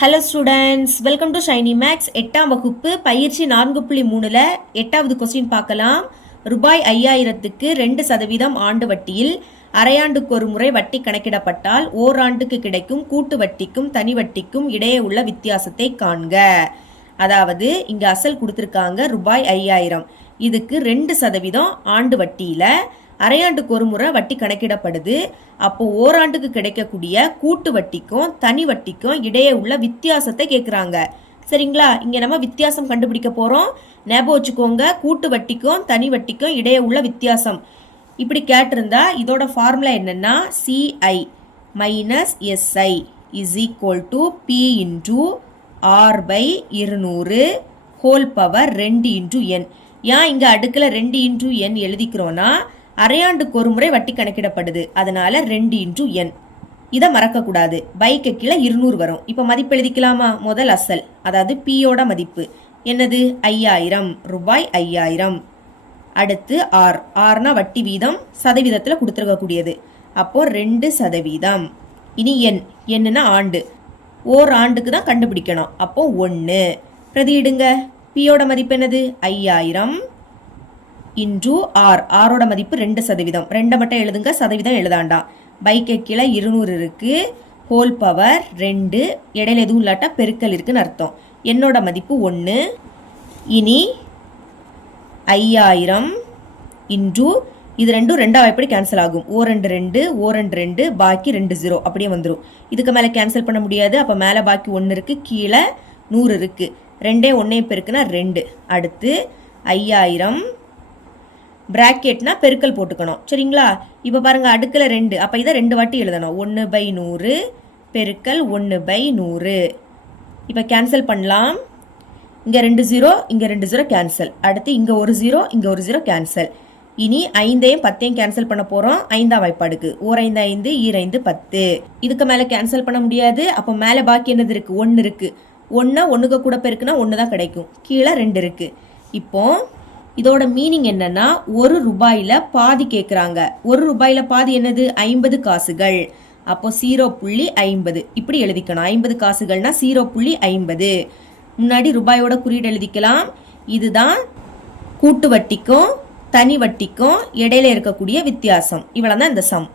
Hello students welcome to Shiny Max எட்டாம் வகுப்பு பயிற்சி நான்கு புள்ளி மூணில் எட்டாவது கொஸ்டின் பார்க்கலாம். ரூபாய் ஐயாயிரத்துக்கு ரெண்டு சதவீதம் ஆண்டு வட்டியில் அரையாண்டுக்கு ஒரு முறை வட்டி கணக்கிடப்பட்டால் ஓராண்டுக்கு கிடைக்கும் கூட்டு வட்டிக்கும் தனி வட்டிக்கும் இடையே உள்ள வித்தியாசத்தை காண்க. அதாவது இங்கே அசல் கொடுத்துருக்காங்க ரூபாய் ஐயாயிரம். இதுக்கு ரெண்டு சதவீதம் ஆண்டு வட்டியில் அரையாண்டுக்கு ஒரு முறை வட்டி கணக்கிடப்படுது. அப்போ ஓராண்டுக்கு கிடைக்கக்கூடிய கூட்டு வட்டிக்கும் தனி வட்டிக்கும் இடையே உள்ள வித்தியாசத்தை கேட்குறாங்க சரிங்களா? இங்கே நம்ம வித்தியாசம் கண்டுபிடிக்க போகிறோம் ஞாபகம் வச்சுக்கோங்க கூட்டு வட்டிக்கும் தனி வட்டிக்கும் இடையே உள்ள வித்தியாசம். இப்படி கேட்டிருந்தா இதோட ஃபார்முலா என்னென்னா CI minus SI is equal to P into R by இருநூறு ஹோல் பவர் ரெண்டு இன்டூ என் ஏன் இங்கே அடுக்கில் ரெண்டு இன்டூ என் எழுதிக்கிறோன்னா அரையாண்டுக்கு ஒரு முறை வட்டி கணக்கிடப்படுது. அதனால ரெண்டு இன்டூ என். இதை மறக்கக்கூடாது. பைக்கு கீழே இருநூறு வரும். இப்போ மதிப்பு எழுதிக்கலாமா? முதல் அசல் அதாவது பியோட மதிப்பு. என்னது? ஐயாயிரம். ரூபாய் ஐயாயிரம். அடுத்து ஆர். ஆர்னா வட்டி வீதம் சதவீதத்தில் கொடுத்துருக்கக்கூடியது. அப்போ ரெண்டு சதவீதம். இனி எண் என்னன்னா ஆண்டு. ஓர் ஆண்டுக்கு தான் கண்டுபிடிக்கணும். அப்போ ஒன்று பிரதியிடுங்க பியோட மதிப்பு என்னது? ஐயாயிரம். Into R. ஆரோட மதிப்பு ரெண்டு சதவீதம். ரெண்டை மட்டும் எழுதுங்க சதவீதம் எழுதாண்டாம் பைக்கு கீழே இருநூறு இருக்குது ஹோல் பவர் ரெண்டு. இடையில எதுவும் இல்லாட்டா பெருக்கல் இருக்குன்னு அர்த்தம். என்னோட மதிப்பு ஒன்று இனி ஐயாயிரம் இன்டூ இது ரெண்டும் ரெண்டாவது எப்படி கேன்சல் ஆகும். ஓ ரெண்டு ரெண்டு ஓ ரெண்டு ரெண்டு பாக்கி ரெண்டு ஜீரோ அப்படியே வந்துடும் இதுக்கு மேலே கேன்சல் பண்ண முடியாது. அப்போ மேலே பாக்கி ஒன்று இருக்குது கீழே நூறு இருக்குது ரெண்டே ஒன்றே பெருக்குன்னா ரெண்டு. அடுத்து ஐயாயிரம் பிராக்கெட்னா பெருக்கல் போட்டுக்கணும். சரிங்களா? இப்போ பாருங்கள் அடுக்கில் ரெண்டு. அப்போ இதை ரெண்டு வாட்டி எழுதணும். ஒன்று பை நூறு பெருக்கல் ஒன்று பை நூறு. இப்போ கேன்சல் பண்ணலாம். இங்கே ரெண்டு ஜீரோ இங்கே ரெண்டு ஜீரோ கேன்சல் அடுத்து இங்கே ஒரு ஜீரோ இங்கே ஒரு ஜீரோ கேன்சல் இனி ஐந்தையும் பத்தையும் கேன்சல் பண்ண போகிறோம் ஐந்தாம் வாய்ப்பாடுக்கு. ஓர் ஐந்து ஐந்து ஈரைந்து பத்து. இதுக்கு மேலே கேன்சல் பண்ண முடியாது. அப்போ மேலே பாக்கி என்னது இருக்குது ஒன்று இருக்குது ஒன்றா ஒன்றுக்கு கூட பெருக்குன்னா ஒன்று தான் கிடைக்கும். கீழே ரெண்டு இருக்குது இப்போ இதோட மீனிங் என்னன்னா ஒரு ரூபாயில பாதி கேட்குறாங்க ஒரு ரூபாயில பாதி என்னது? ஐம்பது காசுகள். அப்போ சீரோ புள்ளி ஐம்பது. இப்படி எழுதிக்கணும். ஐம்பது காசுகள்னா சீரோ புள்ளி ஐம்பது. முன்னாடி ரூபாயோட குறியீடு எழுதிக்கலாம். இதுதான் கூட்டு வட்டிக்கும் தனி வட்டிக்கும் இடையில இருக்கக்கூடிய வித்தியாசம். இவ்வளோ தான் இந்த சம்